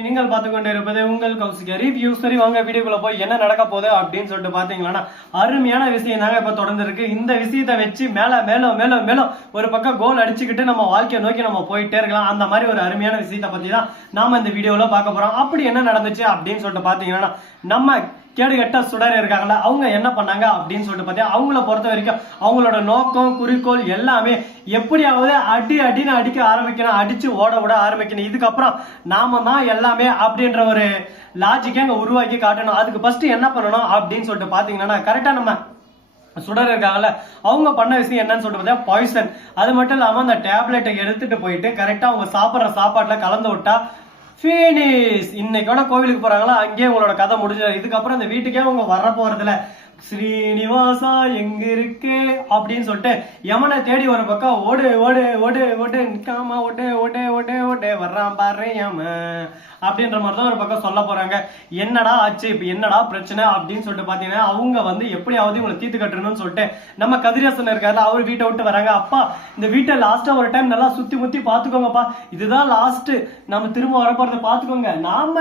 நீங்கள் பார்த்து கொண்டு இருப்பது உங்கள் கௌசிகா ரிவ்யூ. சரி வாங்க வீடியோக்குள்ள போய் என்ன நடக்க போகுது அப்படின்னு சொல்லிட்டு பாத்தீங்கன்னா அருமையான விஷயம் தாங்க இப்ப தொடர்ந்து இருக்கு. இந்த விஷயத்தை வச்சு மேலும் ஒரு பக்கம் கோல் அடிச்சுக்கிட்டு நம்ம வாழ்க்கையை நோக்கி நம்ம போயிட்டே இருக்கலாம். அந்த மாதிரி ஒரு அருமையான விஷயத்தை பத்தி தான் நாம இந்த வீடியோல பார்க்க போறோம். அப்படி என்ன நடந்துச்சு அப்படின்னு சொல்லிட்டு பாத்தீங்கன்னா, நம்ம கேடுகட்ட சுடர் இருக்காங்கல்ல, அவங்க என்ன பண்ணாங்க அப்படின்னு சொல்லிட்டு பார்த்தீங்கன்னா, அவங்கள பொறுத்த வரைக்கும் அவங்களோட நோக்கம் குறிக்கோள் எல்லாமே எப்படியாவது அடின்னு அடிக்க ஆரம்பிக்கணும், அடிச்சு ஓட விட ஆரம்பிக்கணும். இதுக்கப்புறம் நாம தான் எல்லாமே அப்படின்ற ஒரு லாஜிக்கை அங்க உருவாக்கி காட்டணும். அதுக்கு ஃபர்ஸ்ட் என்ன பண்ணணும் அப்படின்னு சொல்லிட்டு பாத்தீங்கன்னா, கரெக்டா நம்ம சுடர் இருக்காங்கல்ல, அவங்க பண்ண விஷயம் என்னன்னு சொல்லிட்டு பார்த்தா பாய்சன். அது மட்டும் இல்லாம அந்த டேப்லெட்டை எடுத்துட்டு போயிட்டு கரெக்டா அவங்க சாப்பிட்ற சாப்பாட்டுல கலந்து விட்டா பினிஷ். இன்னைக்கோட கோவிலுக்கு போறாங்களா, அங்கேயே உங்களோட கதை முடிஞ்சது. இதுக்கப்புறம் இந்த வீட்டுக்கே அவங்க வர போறதுல ஸ்ரீனிவாசா எங்க இருக்கு அப்படின்னு சொல்லிட்டு யமனை தேடி ஒரு பக்கம் ஓடு ஓடு ஓடு ஓடு நிக்காம ஓடு ஓடு ஓடு ஓடு வர்றான் பாரு யம அப்படின்ற மாதிரி தான் ஒரு பக்கம் சொல்ல போறாங்க. என்னடா ஆச்சு, இப்ப என்னடா பிரச்சனை அப்படின்னு சொல்லிட்டு பாத்தீங்கன்னா, அவங்க எப்படியாவது இவங்களை தீர்த்து கட்டணும்னு சொல்லிட்டு நம்ம கதிரேசன் இருக்காரு, அவர் வீட்டை விட்டு வராங்க. அப்பா இந்த வீட்டை லாஸ்டா ஒரு டைம் நல்லா சுத்தி முத்தி பாத்துக்கோங்கப்பா, இதுதான் லாஸ்ட், நம்ம திரும்ப வரப்போறத பாத்துக்கோங்க, நாம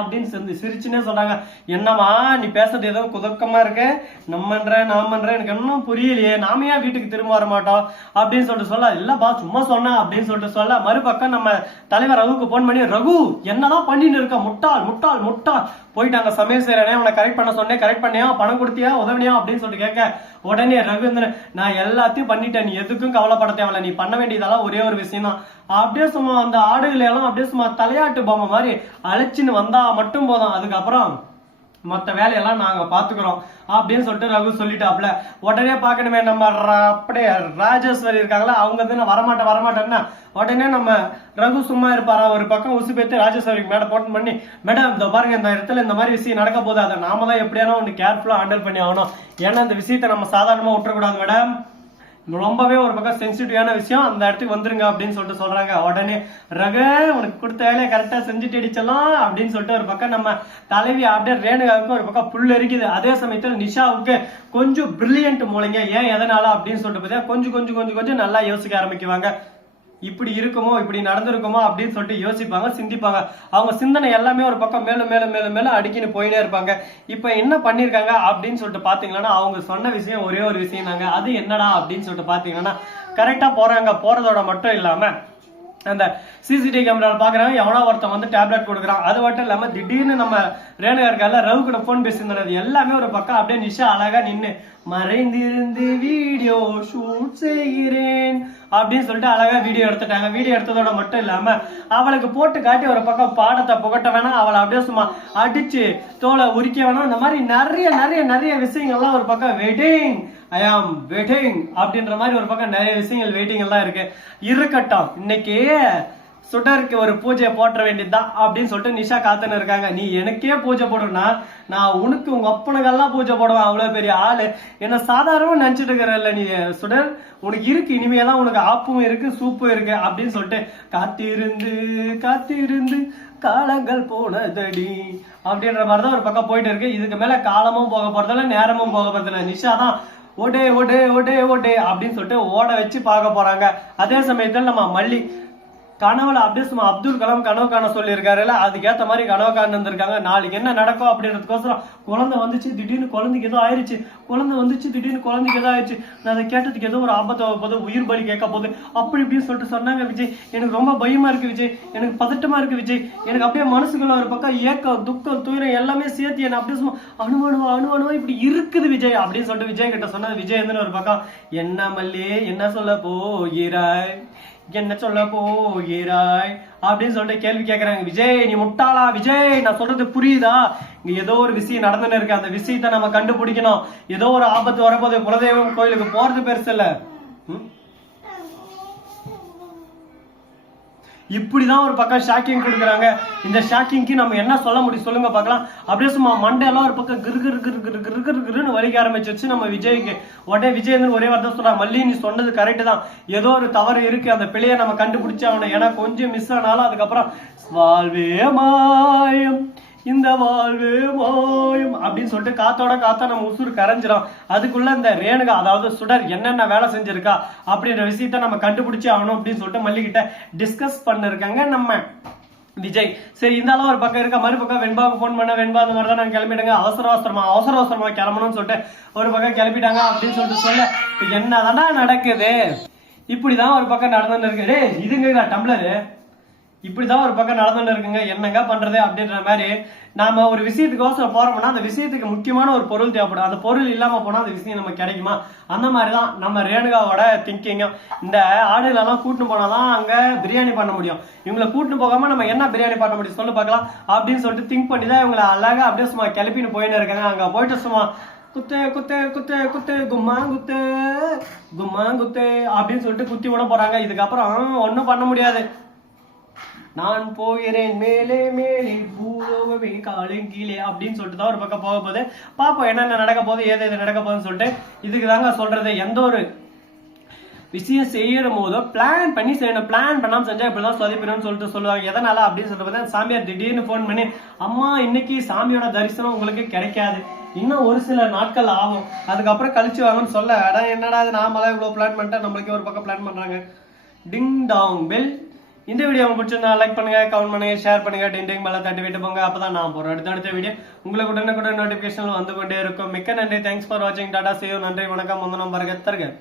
அப்படின்னு சொல்லி சிரிச்சுன்னே சொல்றாங்க. என்னமா நீ பேசுறது ஏதோ குதக்கமா இருக்கு, நாமன்ற எனக்கு இன்னும் புரியலையே, நாம ஏன் வீட்டுக்கு திரும்ப வர மாட்டோம் அப்படின்னு சொல்லிட்டு சொல்ல, இல்லப்பா சும்மா சொன்ன அப்படின்னு சொல்லிட்டு சொல்ல, மறுபக்கம் நம்ம தலைவர் ரகுக்கு போன் பண்ணி, ரகு என்னதான் பண்ணிட்டு இருக்க, முட்டாள் முட்டாள் முட்டாள், போயிட்டாங்க சமையல் செய்யறேன், அவனை கரெக்ட் பண்ண சொன்னேன், கரெக்ட் பண்ணியா, பணம் கொடுத்தியா, உதவினியா அப்படின்னு சொல்லிட்டு கேட்க, உடனே ரகுந்திரன் நான் எல்லாத்தையும் பண்ணிட்டேன், நீ எதுக்கும் கவலைப்பட தேவையில்ல, நீ பண்ண வேண்டியதெல்லாம் ஒரே ஒரு விஷயம் தான், அப்படியே சும்மா அந்த ஆடுகளை எல்லாம் அப்படியே சும்மா தலையாட்டு பொம்மை மாதிரி அழைச்சின்னு வந்தா மட்டும் போதும், அதுக்கப்புறம் மொத்த வேலையெல்லாம் நாங்க பாத்துக்கிறோம் அப்படின்னு சொல்லிட்டு ரகு சொல்லிட்டாப்ல. உடனே பாக்கணுமே நம்ம அப்படியே ராஜேஸ்வரி இருக்காங்களா, அவங்க வந்து வரமாட்டேன்னா உடனே நம்ம ரகு சும்மா இருப்பாரா, ஒரு பக்கம் உசு பேத்து ராஜேஸ்வரிக்கு மேடம் போன் பண்ணி, மேடம் இந்த பாருங்க இந்த இடத்துல இந்த மாதிரி விஷயம் நடக்க போகுது, அதை நாம தான் எப்படியானா ஒன்று கேர்ஃபுல்லா ஹேண்டில் பண்ணி ஆகணும், ஏன்னா இந்த விஷயத்தை நம்ம சாதாரணமா விட்டுறக்கூடாது மேடம், ரொம்பவே ஒரு பக்கம் சென்சிட்டிவான விஷயம், அந்த இடத்துக்கு வந்துருங்க அப்படின்னு சொல்லிட்டு சொல்றாங்க. உடனே ரகு உனக்கு கொடுத்த வேலையை கரெக்டா செஞ்சுட்டு அடிச்சலாம் அப்படின்னு சொல்லிட்டு ஒரு பக்கம் நம்ம தலைவி அப்படியே ரேணுகாவுக்கு ஒரு பக்கம் புல் எரிக்குது. அதே சமயத்துல நிஷாவுக்கு கொஞ்சம் பிரில்லியன்ட் மூளைங்க, ஏன் எதனால அப்படின்னு சொல்லிட்டு பார்த்தா கொஞ்சம் நல்லா யோசிக்க ஆரம்பிக்குவாங்க. இப்படி இருக்குமோ இப்படி நடந்திருக்குமோ அப்படின்னு சொல்லிட்டு யோசிப்பாங்க, சிந்திப்பாங்க. அவங்க சிந்தனை எல்லாமே ஒரு பக்கம் மேலும் அடிக்கின்னு போயினே இருப்பாங்க. இப்ப என்ன பண்ணிருக்காங்க அப்படின்னு சொல்லிட்டு பாத்தீங்கன்னா, அவங்க சொன்ன விஷயம் ஒரே ஒரு விஷயம் தாங்க. அது என்னடா அப்படின்னு சொல்லிட்டு பாத்தீங்கன்னா, கரெக்டா போறாங்க, போறதோட மட்டும் இல்லாம அந்த சிசிடிவி கேமராவில் பாக்குறாங்க, எவனா ஒருத்தன் டேப்லெட் கொடுக்குறான். அது மட்டும் இல்லாம திடீர்னு நம்ம ரேணுகா இருக்கால, ரவு கூட போன் பேசியிருந்தது எல்லாமே ஒரு பக்கம் அப்படியே நிஷா அழகா நின்று மறைந்திருந்து வீடியோ ஷூட் செய்கிறேன் அப்படின்னு சொல்லிட்டு அழகா வீடியோ எடுத்துட்டாங்க. வீடியோ எடுத்ததோட மட்டும் இல்லாம அவளுக்கு போட்டு காட்டி ஒரு பக்கம் பாடத்தை புகட்ட வேணாம், அவளை அப்படியே சும்மா அடிச்சு தோலை உரிக்க வேணாம், இந்த மாதிரி நிறைய விஷயங்கள்லாம் ஒரு பக்கம் வெயிட்டிங், ஐ ஆம் வெயிட்டிங் அப்படின்ற மாதிரி ஒரு பக்கம் நிறைய விஷயங்கள் வெயிட்டிங் எல்லாம் இருக்கு. இருக்கட்டும், இன்னைக்கு சுடருக்கு ஒரு பூஜை போட்ட வேண்டியதுதான் அப்படின்னு சொல்லிட்டு நிஷா காத்துன்னு இருக்காங்க. நீ எனக்கே பூஜை போடுனா நான் உனக்கு உங்க அப்பனுக்கெல்லாம் பூஜை போடுவேன், அவ்வளவு பெரிய ஆளு, என்ன சாதாரணமா நினைச்சிட்டு இருக்கிறல்ல நீ சுடர், உனக்கு இருக்கு இனிமையெல்லாம், உனக்கு ஆப்பும் இருக்கு சூப்பும் இருக்கு அப்படின்னு சொல்லிட்டு காத்திருந்து காலங்கள் போனதடி அப்படின்ற மாதிரிதான் ஒரு பக்கம் போயிட்டு இருக்கு. இதுக்கு மேல காலமும் போக போறதில்ல, நேரமும் போக போறதில்ல. நிஷா தான் ஓடே ஓடே ஓடே ஓடே அப்படின்னு சொல்லிட்டு ஓட வச்சு பார்க்க போறாங்க. அதே சமயத்துல நம்ம மல்லி கனவுல அப்படியே சும்மா அப்துல் கலாம் கனவு காண சொல்லி இருக்காருல்ல, அதுக்கேற்ற மாதிரி கனவு காண்டு வந்திருக்காங்க. நாளைக்கு என்ன நடக்கும் அப்படின்றதுக்கோசரம் குழந்தை வந்துச்சு திடீர்னு குழந்தைக்கு ஏதோ ஆயிடுச்சு, நான் அதை கேட்டதுக்கு ஏதோ ஒரு ஆபத்து போது, உயிர் பலி கேட்க போகுது அப்படி இப்படின்னு சொல்லிட்டு சொன்னாங்க. விஜய் எனக்கு ரொம்ப பயமா இருக்கு விஜய், எனக்கு பதட்டமா இருக்கு விஜய், எனக்கு அப்படியே மனசுக்குள்ள ஒரு பக்கம் ஏக்கம் துக்கம் துயரம் எல்லாமே சேர்த்து என்ன அப்படியே சும்மா அணுவணுவா இப்படி இருக்குது விஜய் அப்படின்னு சொல்லிட்டு விஜய் கிட்ட சொன்னது. விஜய் வந்து ஒரு பக்கம் என்ன மல்லி என்ன சொல்ல போகிறாய் அப்படின்னு சொல்லிட்டு கேள்வி கேட்கறாங்க. விஜய் நீ முட்டாளா விஜய், நான் சொல்றது புரியுதா, இங்க ஏதோ ஒரு விஷயம் நடந்துன்னு இருக்கு, அந்த விஷயத்தை நம்ம கண்டுபிடிக்கணும், ஏதோ ஒரு ஆபத்து வரப்போது, குலதெய்வம் கோயிலுக்கு போறது பெருசு இல்ல, இப்படிதான் ஒரு பக்கம் ஷாக்கிங் கொடுக்குறாங்க. இந்த ஷாக்கிங்க்கு நம்ம என்ன சொல்ல முடியும் சொல்லுங்க பார்க்கலாம். அப்படியே சும்மா மண்டையெல்லாம் ஒரு பக்கம் கிருன்னு வலிக்க ஆரம்பிச்சிருச்சு நம்ம விஜய்க்கு. உடனே விஜய் ஒரே வார்த்தை சொல்றாங்க, மல்லி நீ சொன்னது கரெக்ட் தான், ஏதோ ஒரு தவறு இருக்கு, அந்த பிள்ளையை நம்ம கண்டுபிடிச்சு ஆகணும், ஏன்னா கொஞ்சம் மிஸ் ஆனாலும் அதுக்கப்புறம் வாழ்வே மாயம் இந்த வாழ்வு மாயம் அப்படின்னு சொல்லிட்டு காத்தா நம்ம உசுறு கரைஞ்சிடும். அதுக்குள்ள இந்த ரேணுகா அதாவது சுடர் என்னென்ன வேலை செஞ்சிருக்கா அப்படின்ற விஷயத்த நம்ம கண்டுபிடிச்சு ஆகணும் அப்படின்னு சொல்லிட்டு மல்லிகிட்ட டிஸ்கஸ் பண்ணிருக்காங்க நம்ம விஜய். சரி இந்த அளவு ஒரு பக்கம் இருக்க, மறுபக்கம் வெண்பாவுக்கு போன் பண்ண, வெண்பா அந்த மாதிரி தான் நாங்க கிளம்பிடுங்க, அவசர அவசரமா கிளம்பணும்னு சொல்லிட்டு ஒரு பக்கம் கிளம்பிட்டாங்க அப்படின்னு சொல்லிட்டு சொல்ல, என்னதானா நடக்குது? இப்படிதான் ஒரு பக்கம் நடந்துன்னு இருக்கு. டே இதுங்க டம்ளரு இப்படிதான் ஒரு பக்கம் நடந்துன்னு இருக்குங்க, என்னங்க பண்றது அப்படின்ற மாதிரி. நாம ஒரு விஷயத்துக்கோசரம் போறோம்னா அந்த விஷயத்துக்கு முக்கியமான ஒரு பொருள் தேவைப்படும். அந்த பொருள் இல்லாம போனா அந்த விஷயம் நமக்கு கிடைக்குமா? அந்த மாதிரிதான் நம்ம ரேணுகாவோட திங்கிங்கும். இந்த ஆடுகள் எல்லாம் கூட்டின்னு போனாதான் அங்க பிரியாணி பண்ண முடியும். இவங்களை கூட்டின்னு போகாம நம்ம என்ன பிரியாணி பண்ண முடியும் சொல்லு பார்க்கலாம் அப்படின்னு சொல்லிட்டு திங்க் பண்ணி தான் இவங்களை அழகா அப்படியே சும்மா கிளப்பின்னு போயின்னு இருக்காங்க. அங்க போயிட்டு சும்மா குத்து குத்து குத்து குத்து கும்மா குத்து அப்படின்னு சொல்லிட்டு குத்தி விட போறாங்க. இதுக்கப்புறம் ஒன்னும் பண்ண முடியாது. நான் போகிறேன் மேலே மேலே பூலோகமே காலும் கீழே அப்படின்னு சொல்லிட்டு தான் ஒரு பக்கம் போக போகுது. பாப்போம் என்னென்ன நடக்க போகுது, ஏது நடக்க போகுதுன்னு சொல்லிட்டு. இதுக்கு தாங்க சொல்றது, எந்த ஒரு விஷயம் செய்யற போதும் பிளான் பண்ணி செய்யணும். பிளான் பண்ணாம செஞ்சா இப்படிதான் சொதப்பிடும்னு சொல்லிட்டு சொல்லுவாங்க. எதனால அப்படின்னு சொல்லிட்டு சாமியார் திடீர்னு போன் பண்ணி, அம்மா இன்னைக்கு சாமியோட தரிசனம் உங்களுக்கு கிடைக்காது, இன்னும் ஒரு சில நாட்கள் ஆகும், அதுக்கப்புறம் கழிச்சு வாங்கன்னு சொல்ல, அடா என்னடா அது நாமளா இவ்வளவு பிளான் பண்ணிட்டா நம்மளுக்கே ஒரு பக்கம் பிளான் பண்றாங்க. டிங் டாங் பெல். இந்த வீடியோ உங்களுக்கு பிடிச்சிருந்தா லைக் பண்ணுங்க, கமெண்ட் பண்ணுங்க, ஷேர் பண்ணுங்க, டிண்டிங் மேல தட்டி விட்டு போங்க. அப்பதான் நான் போறேன் அடுத்த வீடியோ உங்களுக்கு உடனே நோட்டிபிகேஷன் வந்து கொண்டே இருக்கும். மிக்க நன்றி. தேங்க்ஸ் ஃபார் வாட்சிங். Tata, see you. நன்றி, வணக்கம், வந்தனம், பரகத் தருக.